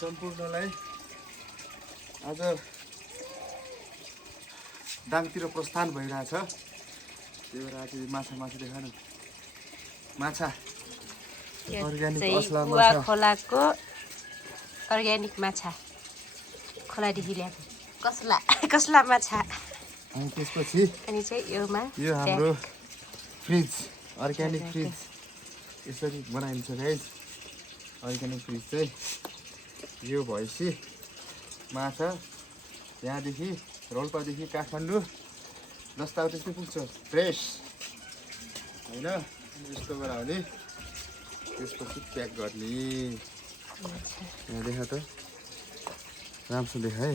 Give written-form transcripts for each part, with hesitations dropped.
सम्पूर्णलाई आज दाङतिर प्रस्थान भइरहेछ। त्यही भएर आज माछा देखाउनु। माछा अर्ग्यानिक असला माछा, खोलाको अर्ग्यानिक माछा, खोलादेखि ल्याएको कसला माछा। अनि त्यसपछि अनि चाहिँ यो हाम्रो फ्रिज, अर्ग्यानिक फ्रिज यसरी बनाइन्छ गाइस। अर्ग्यानिक फ्रिज चाहिँ यो भएपछि माछा यहाँदेखि रोल्पादेखि काठमाडौँ जस्ता त्यस्तै पुग्छ फ्रेस होइन। यस्तो गराउने त्यसपछि प्याक गर्ने। यहाँ देखा त राम्रोसँग देखा है।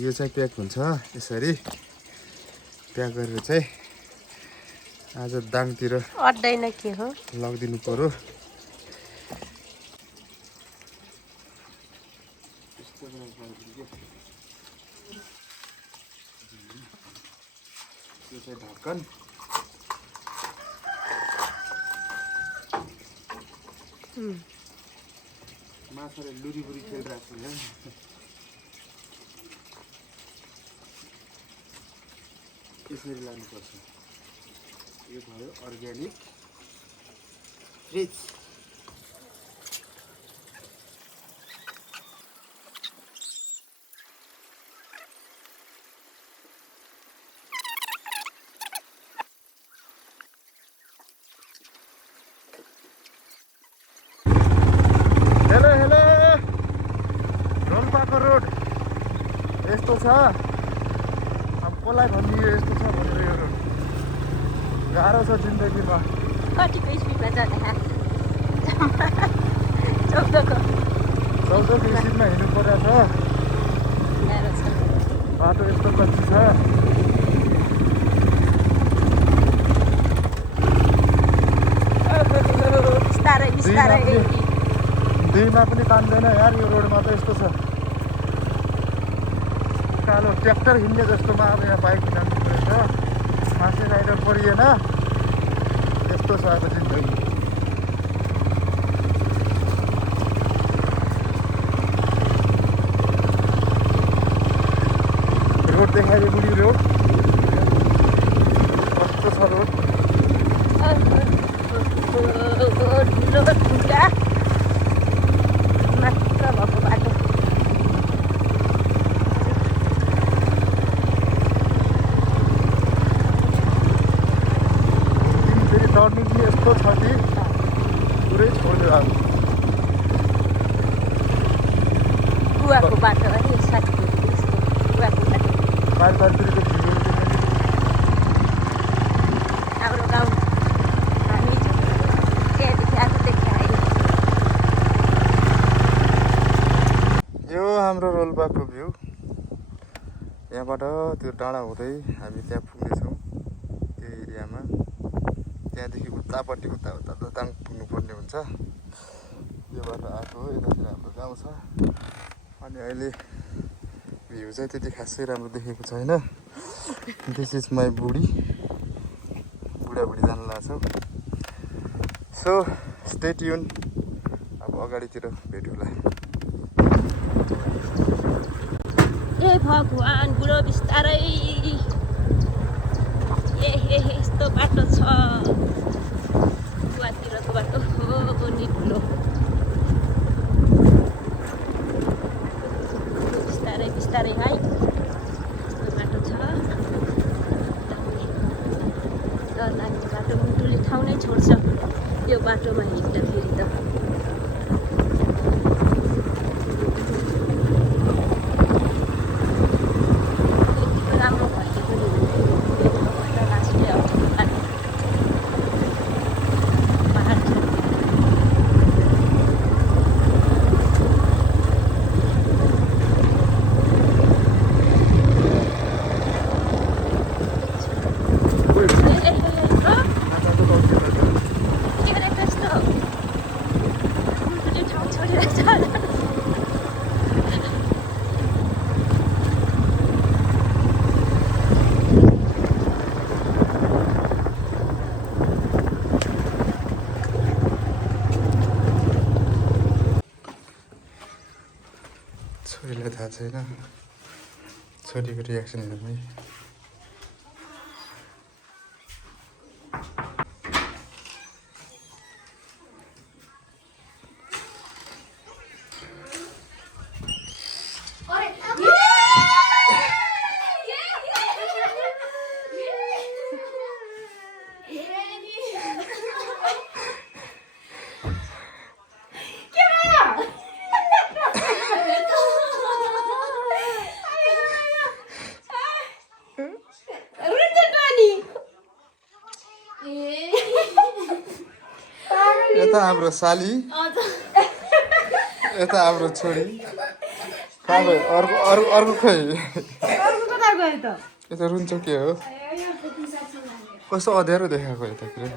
यो चाहिँ प्याक हुन्छ यसरी प्याक गरेर चाहिँ आज दाङतिर अड्दैन के हो लगिदिनु पर्यो। यो चाहिँ ढक्कन। माछाले लुरीबुरी खेलिरहेको छ। यसरी लानुपर्छ। यो भयो अर्ग्यानिक फ्रिज। हेलो हेलो, रोल्पाको रोड यस्तो छ। अब कसलाई भन्ने यो यस्तो छ भनेर। यो रोड गाह्रो छ जिन्दगीमा। कतिको स्पिडमा जाने 14को स्पिडमा हिँड्नु परेको छ। गाह्रो छ बाटो यस्तो कच्ची छ। बिस्तारै बिस्तारै दुईमा पनि तान्दैन यार। यो रोडमा त यस्तो छ, कालो ट्र्याक्टर हिँड्ने जस्तोमा अब यहाँ बाइक हिँड्नु परेछ। मान्छे राइडर परिएन, यस्तो छ अब जिन्दगी। रोड देखाइदियो बुढी रोड कस्तो छ रोड। भएको बाटो फेरि टर्निङ पनि यस्तो छ कि पुरै छोड्यो। अब गुवाको बाटो है साथीको यस्तो गुवाको बाटो। बाहिरतिरको भिडियो हाम्रो गाउँ हामी त्यहाँदेखि आएको देखाएँ। यो हाम्रो रोल्पाको भ्यू। यहाँबाट त्यो डाँडा हुँदै हामी त्यहाँ पुग्नेछौँ। त्यो एरियामा त्यहाँदेखि उतापट्टि उता दाङ पुग्नुपर्ने हुन्छ। यो बाटो आएको हो। यतातिर हाम्रो गाउँ छ। अनि अहिले भ्यू चाहिँ त्यति खासै राम्रो देखेको छैन। दिस इज माई बुढाबुढी जान लाग्छौँ। So stay tune. अब अगाडितिर भेटौँला। ए भगवान् बुढो बिस्तारै यस्तो बाटो छ। गुवातिरको बाटो हो निलो। बिस्तारै बिस्तारै है यस्तो बाटो छ। डर लाग्ने बाटो, मुटुले ठाउँ नै छोड्छ यो बाटोमा हिँड्दाखेरि त। राम्रो भइदिएको नि लास्टै आउँछ पहाड छ। छोरीलाई थाहा छैन छोरीको रियाक्सन हेर्नु यता हाम्रो साली यता हाम्रो छोरी कहाँ गयो अर्को खै यता रुन्छ के हो कस्तो अँध्यारो देखाएको यतातिर